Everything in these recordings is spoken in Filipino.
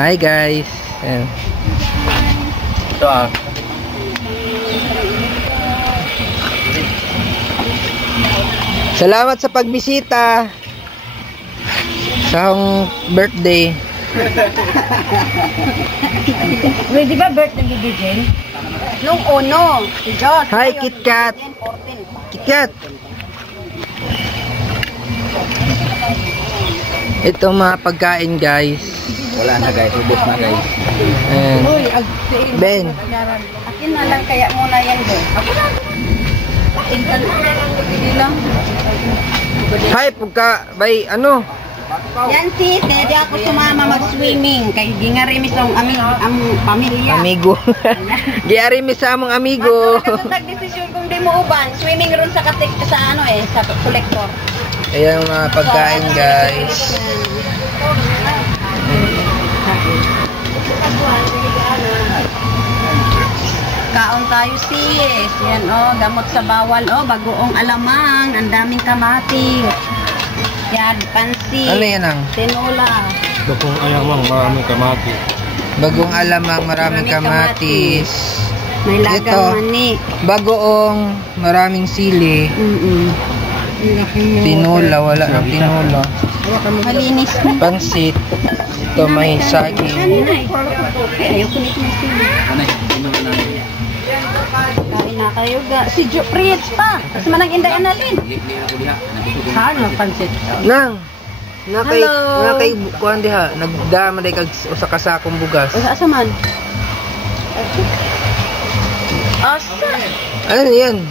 Hi guys. Ayan. Ito Salamat sa pagbisita sa akong birthday. Wait, di ba birthday ni DJ? Nung uno, si Josh. Hi KitKat. KitKat. Ito mga pagkain guys. wala na guys, ubos na guys. Ayan. Ben. Akin na lang kaya muna yan doon. Ako na. Akin ka na. Hindi lang. Hi pagka bay ano? Yan si, pwede ako sumama mag-swimming. Kay gingarimis ang pamilya. Amigo. Giari mi sa among amigo. Nag-desisyon kung di mo uban, swimming ron sa sa collector. Ayan mga pagkain guys. Kaon tayo sis. Yan gamot sa bawal bagoong alamang, ang daming kamatis. Yan, pansit. Ano yan ang? Tinola. Bagong ayamang, maraming kamati. Bagong alamang, maraming kamatis. May lagang mani. Bagoong, maraming sili. Tinola, wala ng tinola. Malinis na. Pansit. Ito may saging. Ayoko nito ng sili. Kain na kayo ga. Si Fritz pa. Kasi manang inday analin. Saan ang pansit? Nang. Nakay Hello. kuan diha, nagdama day kag usa ka sakong bugas. Asa man? Asa? Ano yan?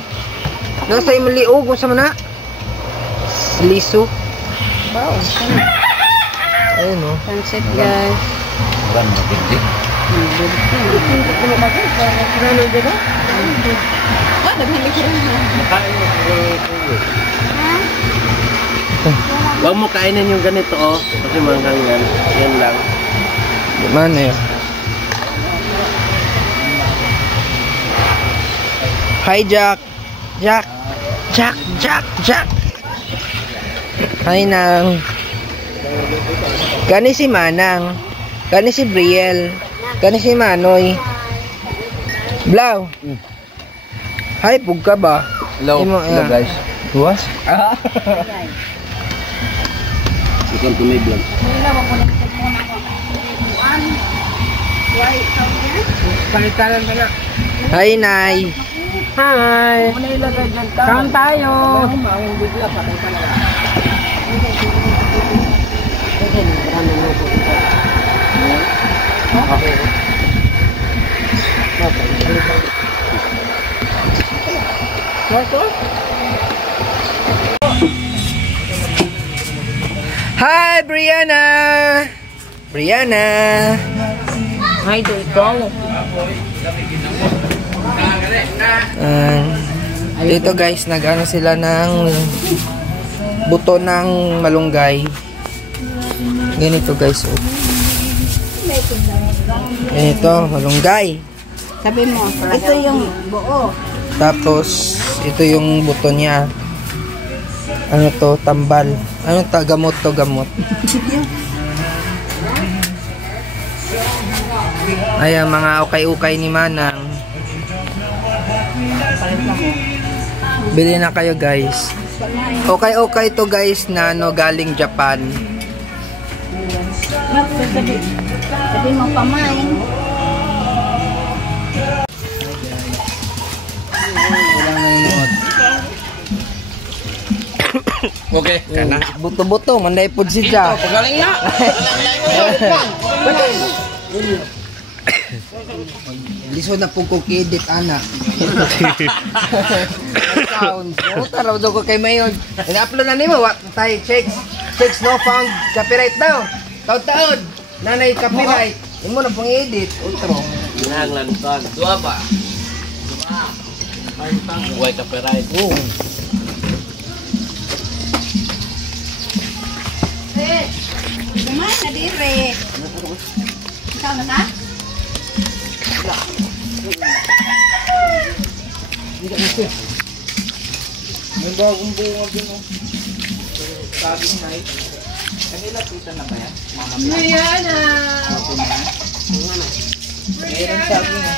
Nasa imaliog mo sa mana? Liso. Wow. Ayun oh. Pansit guys. Bukan, mapindi. Ito. Huwag mo kainin yung ganito kasi manghanggan. Yan lang. Mana yun? Hi Jack. Jack. Hi Nang. Gani si Manang. Gani si Briel. Gani si Manoy. Blaw. Hi, pug ka ba? Hello. Hello guys. Tuwas? Welcome to my vlog. Kalitalan ka na. Hi, Nay. Hi. Kain tayo. Hi, Brianna. Hi, Dito. Dito guys, nag-ano sila ng buto ng malunggay. Ganito guys. Ganito, malunggay. Sabi mo, ito yung buo. Tapos, ito yung buto niya. Ano to? Tambal. Ano to? Gamot to, gamot. Ayan, mga ukay-ukay ni Manang. Bili na kayo guys. Okay to guys na galing Japan. Sabi mo pamain. Okay. Kana. Buto-buto, manday pud siya. Pagaling na. Lisod na po ko edit anak. Sound. Tara daw ko kay Mayon. I-upload na nimo wa tay checks no found copyright daw. Taud-taud. Nanay copyright. Imo na pang edit outro. Ginahanglan tag. Dua ba? Huwag copyright. Kumain na dire. Ikaw na ka? May bagong bunga din oh. Saging night. Nagilapitan na ba yan? Mama, Brianna! okay na yan? Mayroon sabi nga.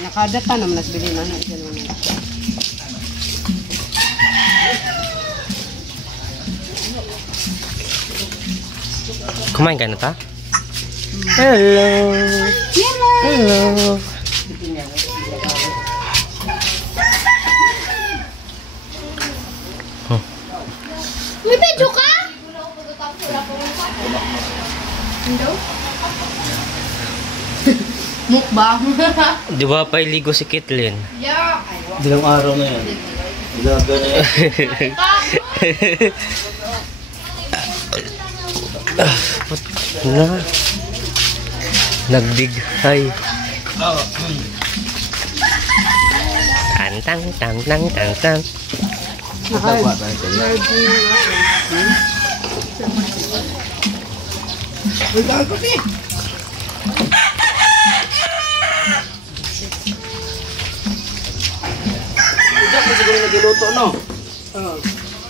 Nakadata naman nasbili na na isa naman. Kumain ka na ta? Hello! Hello! May video ka? Mukbang. Di ba pa iligo si Kitlin? Yeah. Ilang araw na yan? Ilaga na yan? Na. Nagbighay. Tang tang tang tang tang. Nagawa ba ito? Uy, bago ni. Diyan mo siguro nagiluto, no?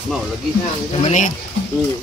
No, lagi. Naman na yan. Hmm.